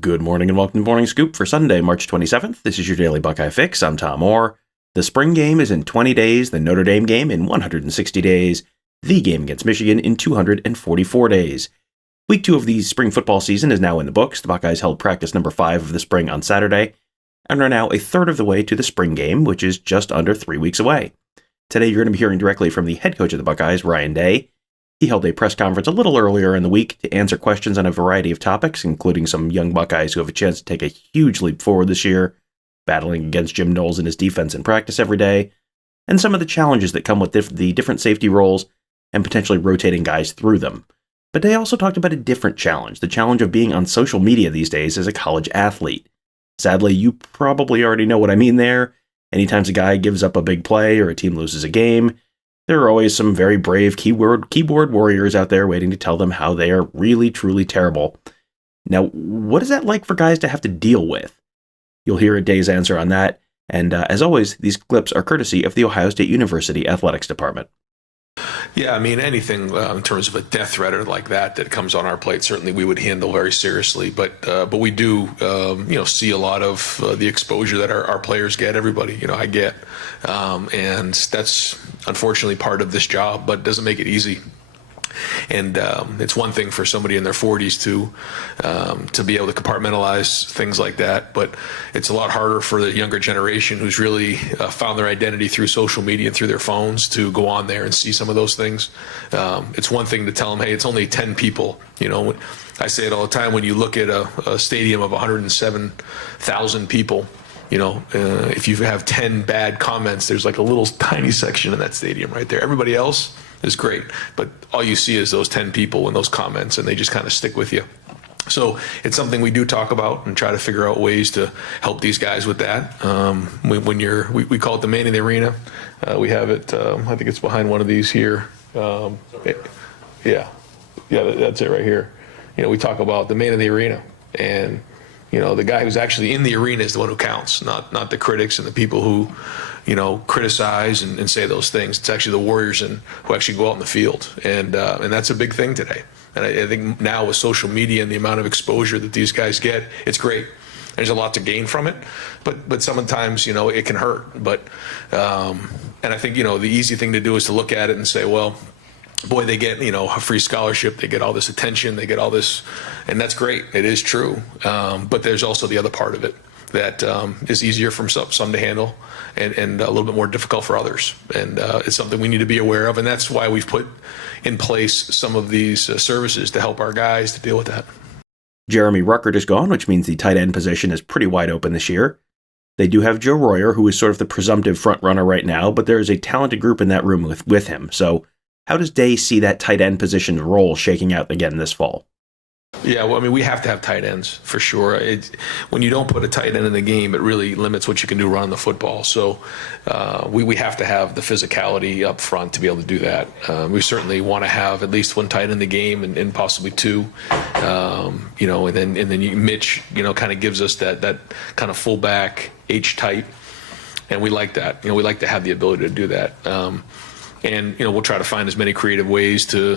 Good morning and welcome to Morning Scoop for Sunday, March 27th. This is your daily Buckeye fix. I'm Tom Orr. The spring game is in 20 days, the Notre Dame game in 160 days, the game against Michigan in 244 days. Week 2 of the spring football season is now in the books. The Buckeyes held practice number 5 of the spring on Saturday and are now a third of the way to the spring game, which is just under 3 weeks away. Today you're going to be hearing directly from the head coach of the Buckeyes, Ryan Day. He held a press conference a little earlier in the week to answer questions on a variety of topics, including some young Buckeyes who have a chance to take a huge leap forward this year, battling against Jim Knowles and his defense in practice every day, and some of the challenges that come with the different safety roles and potentially rotating guys through them. But Day also talked about a different challenge, the challenge of being on social media these days as a college athlete. Sadly, you probably already know what I mean there. Anytime a guy gives up a big play or a team loses a game, there are always some very brave keyboard warriors out there waiting to tell them how they are really, truly terrible. Now, what is that like for guys to have to deal with? You'll hear a Day's answer on that, and as always, these clips are courtesy of the Ohio State University Athletics Department. Yeah, I mean, anything in terms of a death threat or like that comes on our plate, certainly we would handle very seriously. But we do, see a lot of the exposure that our players get. Everybody, I get, and that's unfortunately part of this job, but it doesn't make it easy. And it's one thing for somebody in their 40s to be able to compartmentalize things like that, but it's a lot harder for the younger generation who's really found their identity through social media and through their phones to go on there and see some of those things. It's one thing to tell them, hey, it's only 10 people. I say it all the time, when you look at a stadium of 107,000 people, if you have 10 bad comments, there's like a little tiny section in that stadium right there. Everybody else is great, but all you see is those 10 people and those comments, and they just kind of stick with you. So it's something we do talk about and try to figure out ways to help these guys with that. We call it the man in the arena. We have it, I think it's behind one of these here. Yeah, that's it right here. We talk about the man in the arena, and the guy who's actually in the arena is the one who counts, not the critics and the people who criticize and say those things. It's actually the warriors who actually go out in the field, and that's a big thing today. And I think now with social media and the amount of exposure that these guys get, it's great. There's a lot to gain from it, but sometimes it can hurt. But and I think the easy thing to do is to look at it and say, well, boy, they get a free scholarship, they get all this attention, they get all this, and that's great. It is true, but there's also the other part of it that is easier for some to handle and a little bit more difficult for others. And it's something we need to be aware of, and that's why we've put in place some of these services to help our guys to deal with that. Jeremy Ruckert is gone, which means the tight end position is pretty wide open this year. They do have Joe Royer, who is sort of the presumptive front runner right now, but there is a talented group in that room with him. So how does Day see that tight end position's role shaking out again this fall? Yeah, well, I mean, we have to have tight ends for sure. When you don't put a tight end in the game, it really limits what you can do running the football. So we have to have the physicality up front to be able to do that. We certainly want to have at least one tight end in the game and possibly two. And then Mitch, kind of gives us that kind of fullback H type, and we like that. We like to have the ability to do that. And we'll try to find as many creative ways to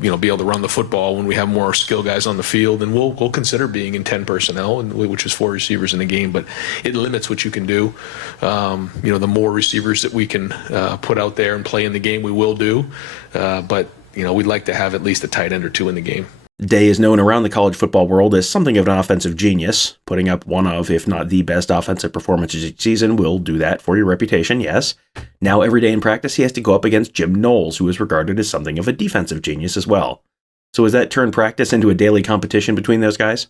be able to run the football when we have more skill guys on the field, and we'll consider being in 10 personnel, which is 4 receivers in the game. But it limits what you can do. The more receivers that we can put out there and play in the game, we will do. But we'd like to have at least a tight end or two in the game. Day is known around the college football world as something of an offensive genius. Putting up one of, if not the best offensive performances each season will do that for your reputation, yes. Now every day in practice he has to go up against Jim Knowles, who is regarded as something of a defensive genius as well. So has that turned practice into a daily competition between those guys?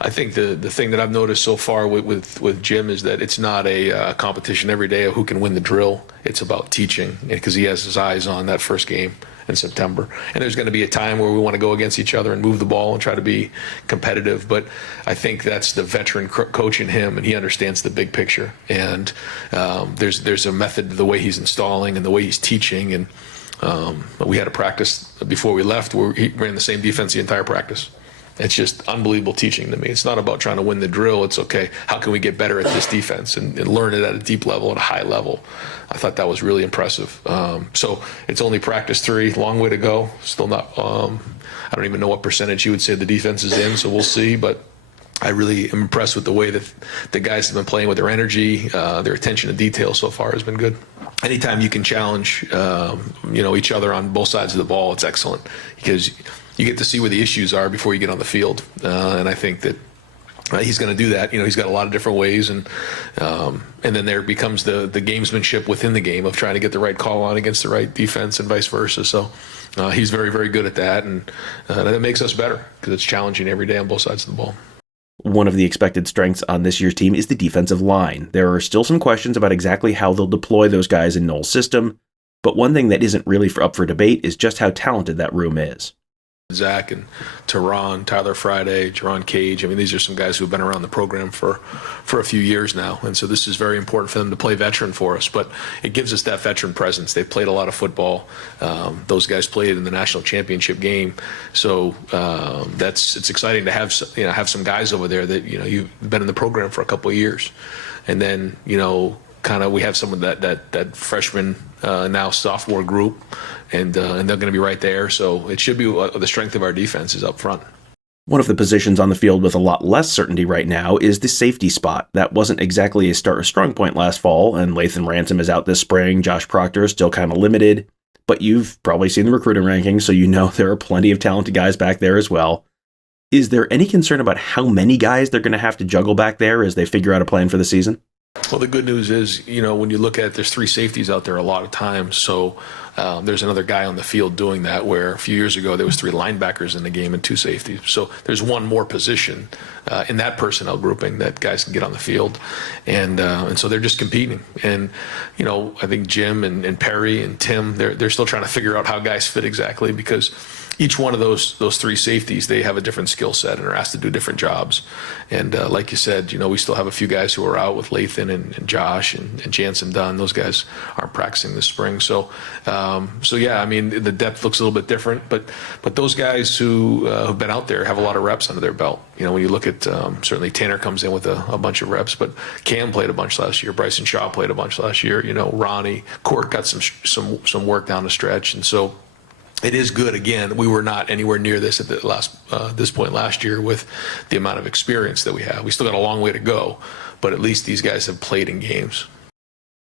I think the thing that I've noticed so far with Jim is that it's not a competition every day of who can win the drill. It's about teaching, because he has his eyes on that first game in September. And there's going to be a time where we want to go against each other and move the ball and try to be competitive. But I think that's the veteran coach in him, and he understands the big picture. And there's a method to the way he's installing and the way he's teaching. And we had a practice before we left where he ran the same defense the entire practice. It's just unbelievable teaching to me. It's not about trying to win the drill. It's, okay, how can we get better at this defense and learn it at a deep level, at a high level. I thought that was really impressive. So it's only practice 3, long way to go. Still not, I don't even know what percentage you would say the defense is in, so we'll see. But I really am impressed with the way that the guys have been playing with their energy. Their attention to detail so far has been good. Anytime you can challenge, each other on both sides of the ball, it's excellent because you get to see where the issues are before you get on the field. And I think that he's going to do that. He's got a lot of different ways, and then there becomes the gamesmanship within the game of trying to get the right call on against the right defense and vice versa. So he's very, very good at that, and that makes us better because it's challenging every day on both sides of the ball. One of the expected strengths on this year's team is the defensive line. There are still some questions about exactly how they'll deploy those guys in Knowles' system, but one thing that isn't really up for debate is just how talented that room is. Zach and Teron, Tyler Friday, Jerron Cage. I mean, these are some guys who've been around the program for a few years now. And so this is very important for them to play veteran for us. But it gives us that veteran presence. They've played a lot of football. Those guys played in the national championship game. So it's exciting to have some guys over there that, you've been in the program for a couple of years. And then, we have some of that freshman now sophomore group, and they're going to be right there. So it should be the strength of our defense is up front. One of the positions on the field with a lot less certainty right now is the safety spot. That wasn't exactly a strong point last fall, and Lathan Ransom is out this spring. Josh Proctor is still kind of limited, but you've probably seen the recruiting rankings, so there are plenty of talented guys back there as well. Is there any concern about how many guys they're going to have to juggle back there as they figure out a plan for the season? Well, the good news is, when you look at it, there's 3 safeties out there a lot of times. So there's another guy on the field doing that, where a few years ago there was 3 linebackers in the game and 2 safeties. So there's one more position in that personnel grouping that guys can get on the field. And so they're just competing. And, I think Jim and Perry and Tim, they're still trying to figure out how guys fit exactly, because each one of those 3 safeties, they have a different skill set and are asked to do different jobs. And like you said, we still have a few guys who are out with Lathan and Josh and Jansen Dunn. Those guys aren't practicing this spring. So yeah, I mean, the depth looks a little bit different, but those guys who have been out there have a lot of reps under their belt. When you look at certainly Tanner comes in with a bunch of reps, but Cam played a bunch last year. Bryson Shaw played a bunch last year. Ronnie Court got some work down the stretch, and so. It is good. Again, we were not anywhere near this at this point last year with the amount of experience that we have. We still got a long way to go, but at least these guys have played in games.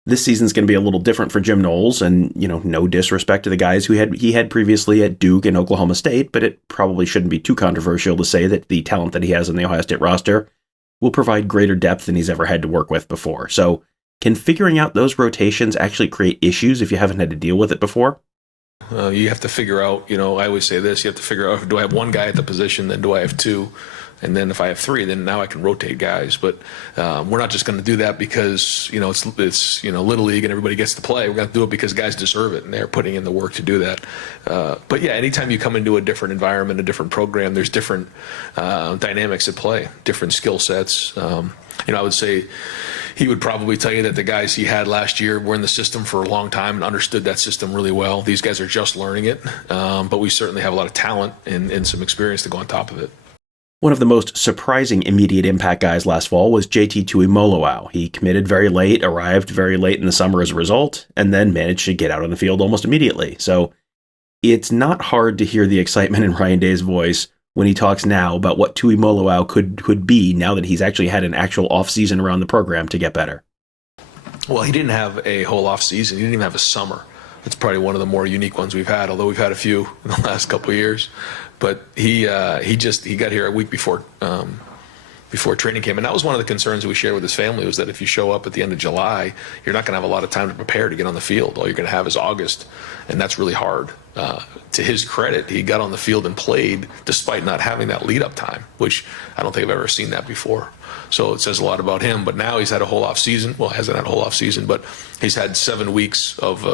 This season's going to be a little different for Jim Knowles, and no disrespect to the guys he had previously at Duke and Oklahoma State, but it probably shouldn't be too controversial to say that the talent that he has on the Ohio State roster will provide greater depth than he's ever had to work with before. So, can figuring out those rotations actually create issues if you haven't had to deal with it before? You have to figure out, I always say this, you have to figure out, do I have one guy at the position, then do I have 2? And then if I have 3, then now I can rotate guys. But we're not just going to do that because, it's Little League and everybody gets to play. We're going to do it because guys deserve it, and they're putting in the work to do that. But yeah, anytime you come into a different environment, a different program, there's different dynamics at play, different skill sets. I would say he would probably tell you that the guys he had last year were in the system for a long time and understood that system really well. These guys are just learning it, but we certainly have a lot of talent and some experience to go on top of it. One of the most surprising immediate impact guys last fall was JT Tuimoloau. He committed very late, arrived very late in the summer as a result, and then managed to get out on the field almost immediately. So it's not hard to hear the excitement in Ryan Day's voice when he talks now about what Tuimoloau could be now that he's actually had an actual offseason around the program to get better. Well, he didn't have a whole offseason. He didn't even have a summer. It's probably one of the more unique ones we've had, although we've had a few in the last couple of years. But he got here a week before training camp, and that was one of the concerns we shared with his family, was that if you show up at the end of July, you're not going to have a lot of time to prepare to get on the field. All you're going to have is August, and that's really hard. To his credit, he got on the field and played despite not having that lead-up time, which I don't think I've ever seen that before. So it says a lot about him. But now he's had a whole off season. Well, hasn't had a whole off season, but he's had 7 weeks of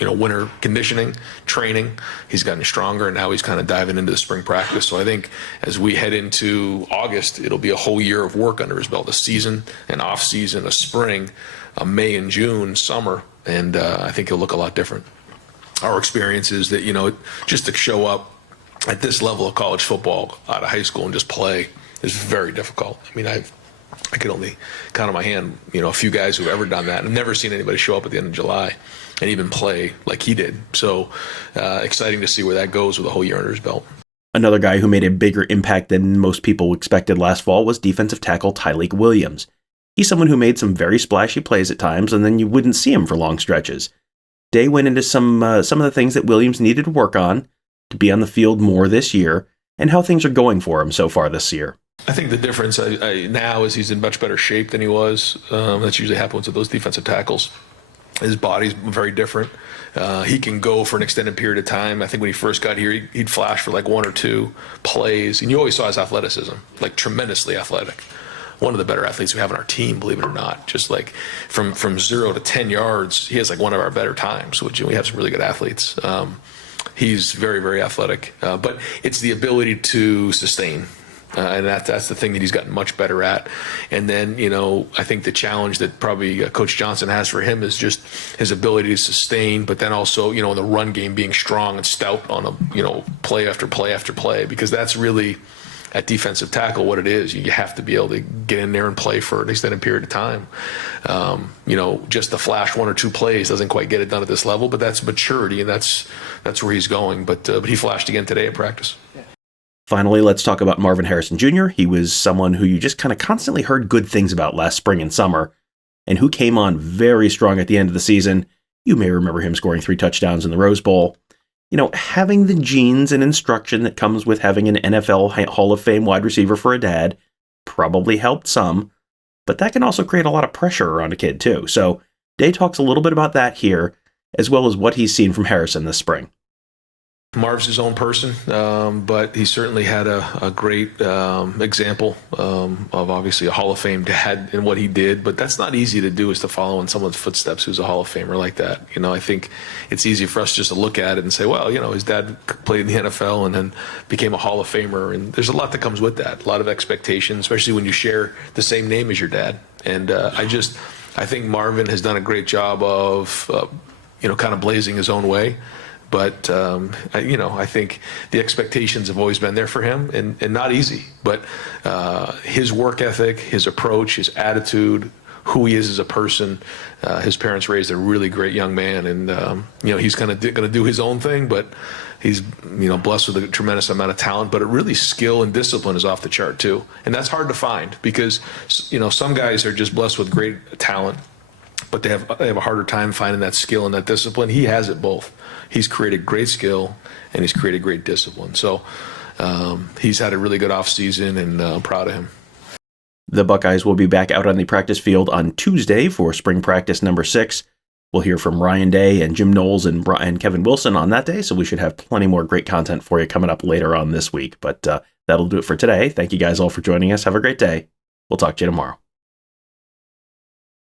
winter conditioning, training. He's gotten stronger, and now he's kind of diving into the spring practice. So I think as we head into August, it'll be a whole year of work under his belt: a season, an off season, a spring, a May and June, summer, and I think he'll look a lot different. Our experience is that, just to show up at this level of college football out of high school and just play is very difficult. I mean, I could only count on my hand, a few guys who've ever done that. I've never seen anybody show up at the end of July and even play like he did. So exciting to see where that goes with a whole year under his belt. Another guy who made a bigger impact than most people expected last fall was defensive tackle Tyleek Williams. He's someone who made some very splashy plays at times, and then you wouldn't see him for long stretches. Day went into some of the things that Williams needed to work on to be on the field more this year, and how things are going for him so far this year. I think the difference now is he's in much better shape than he was. That's usually happens with those defensive tackles. His body's very different. He can go for an extended period of time. I think when he first got here, he'd flash for like one or two plays, and you always saw his athleticism, like tremendously athletic. One of the better athletes we have on our team, believe it or not. Just like from 0 to 10 yards, he has like one of our better times, which we have some really good athletes. He's very, very athletic, but it's the ability to sustain. And that's the thing that he's gotten much better at. And then, I think the challenge that probably Coach Johnson has for him is just his ability to sustain, but then also, in the run game being strong and stout on play after play after play, because that's really at defensive tackle what it is. You have to be able to get in there and play for an extended period of time. Just to flash one or two plays doesn't quite get it done at this level, but that's maturity, and that's where he's going. But he flashed again today at practice. Yeah. Finally, let's talk about Marvin Harrison Jr. He was someone who you just kind of constantly heard good things about last spring and summer, and who came on very strong at the end of the season. You may remember him scoring 3 touchdowns in the Rose Bowl. Having the genes and instruction that comes with having an NFL Hall of Fame wide receiver for a dad probably helped some, but that can also create a lot of pressure around a kid too. So Day talks a little bit about that here, as well as what he's seen from Harrison this spring. Marv's his own person, but he certainly had a great example of obviously a Hall of Fame dad and what he did. But that's not easy to do, is to follow in someone's footsteps who's a Hall of Famer like that. I think it's easy for us just to look at it and say, well, his dad played in the NFL and then became a Hall of Famer. And there's a lot that comes with that, a lot of expectations, especially when you share the same name as your dad. And I think Marvin has done a great job of, kind of blazing his own way. But, I think the expectations have always been there for him, and not easy. But his work ethic, his approach, his attitude, who he is as a person, his parents raised a really great young man. And, he's kind of going to do his own thing, but he's, blessed with a tremendous amount of talent. But really skill and discipline is off the chart, too. And that's hard to find because, some guys are just blessed with great talent, but they have a harder time finding that skill and that discipline. He has it both. He's created great skill and he's created great discipline. So he's had a really good offseason, and I'm proud of him. The Buckeyes will be back out on the practice field on Tuesday for spring practice number 6. We'll hear from Ryan Day and Jim Knowles and Kevin Wilson on that day, so we should have plenty more great content for you coming up later on this week. But that'll do it for today. Thank you guys all for joining us. Have a great day. We'll talk to you tomorrow.